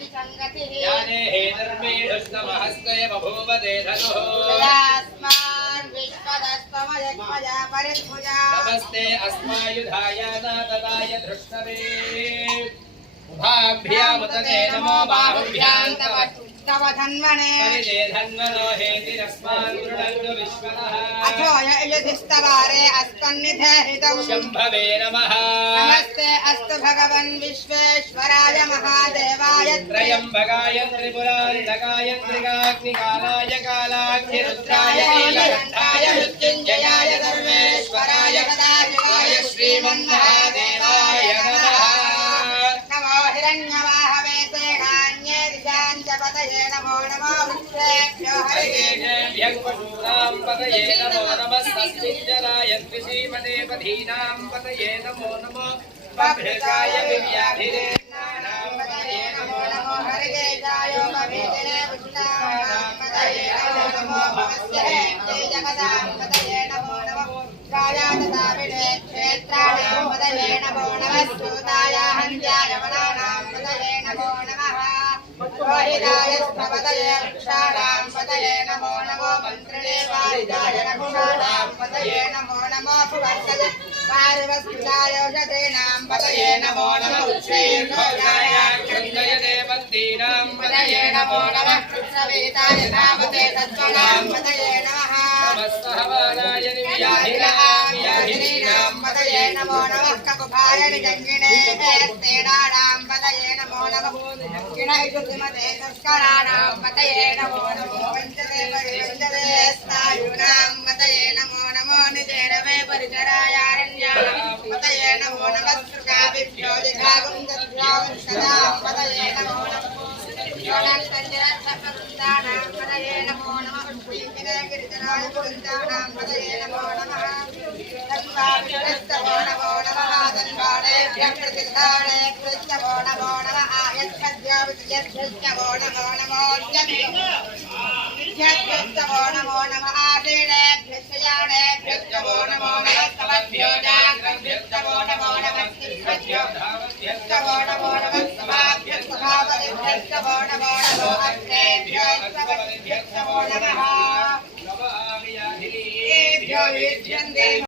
याने हेतर्मेढुस्तमहस्ते बभूव ते धनुः नमस्ते अस्मायुधाय नातदाय धृष्णवे उभाभ्यामुतते नमो बाहुभ्यां तव धन्वने परिदे धन्वनो हेतिरस्मान् गृणन्तु विश्वनः अथो ययुधिस्तवारे अस्कन्निधे हितं शम्भवे नमः नमस्ते अस्तु भगवन् विश्वेश्वराय महादेवाय त्रयम्बकाय त्रिपुरान्तकाय त्रिकाग्निकालाय कालाग्निरुद्राय नीलकण्ठाय मृत्युञ्जयाय सर्वेश्वराय सदाशिवाय श्रीमन्महादेवाय नमः नमो हिरण्यवाहवे सेनान्ये दिशाञ्च पतये नमो नमो वृक्षेभ्यो हरिकेशेभ्यः पशूनां पतये नमो नमः तस्मिञ्जलाय कृषीमते पथीनां पतये नमो नमो बभ्रजाय विद्याधिरेणानां पतये नमो नमो हरिकेशाय बभीजने पुष्णानां पतये नमो नमो भवस्येभ्ये जगदां पतये नमो नमो राजातसाविणे क्षेत्राणां पतये नमो नमः सूताय हन्त्याय वनानां पतये नमो नमः रोहिताय स्थपतये वृक्षाणां पतये नमो नमो मन्त्रिणे वारिजाय रक्षाणां पतये नमो नमो भुवर्तये पार्वस्याय औषधीनां पतये नमो नमः उच्छेर्घोषाय क्षुन्दयते वन्दीनां पतये नमो नमः कृष्णवेदाय धावते सत्त्वनां पतये नमः नमस्तहवानाय निव्याधिरां पतये नमो नमः ककुभाय निजङ्गिणे स्तेनानां पतये नमो नमः गिणैषुतिमते तस्कराणां पतये नमो नमो वञ्चते परिवञ्चते स्नायूनां पतये नमो नमो निजेरवे परिचरायारण्यानां पतये नमो नमः सृगाभिभ्यो जिघागुन्दभ्यो सदा पतये नमो नमः योगसञ्जरत्सपवृन्दानां पतये नमो नमः पुष्पिङ्गिरे गिरिजराय वृन्दानां पतये नमो नमः तन्वाभिस्तवो नमो नमः तन्वाणेभ्यः प्रतिष्ठानेभ्यश्चवो नमो नमः आयच्छद्यो विजयभ्यश्चवो नमो नमोऽस्यमेभ्यश्चवो नमो नमः आशीणेभ्यश्च यानेभ्यश्चवो नमो नमः स्तवभ्यो जाग्रभ्यश्चवो नमो नमः सिद्धभ्यो धावभ्यश्चवो नमो नमः सभापतिभ्यश्चवो नमो नमो अग्नेभ्यो स्तवभ्यश्चवो नमः नमः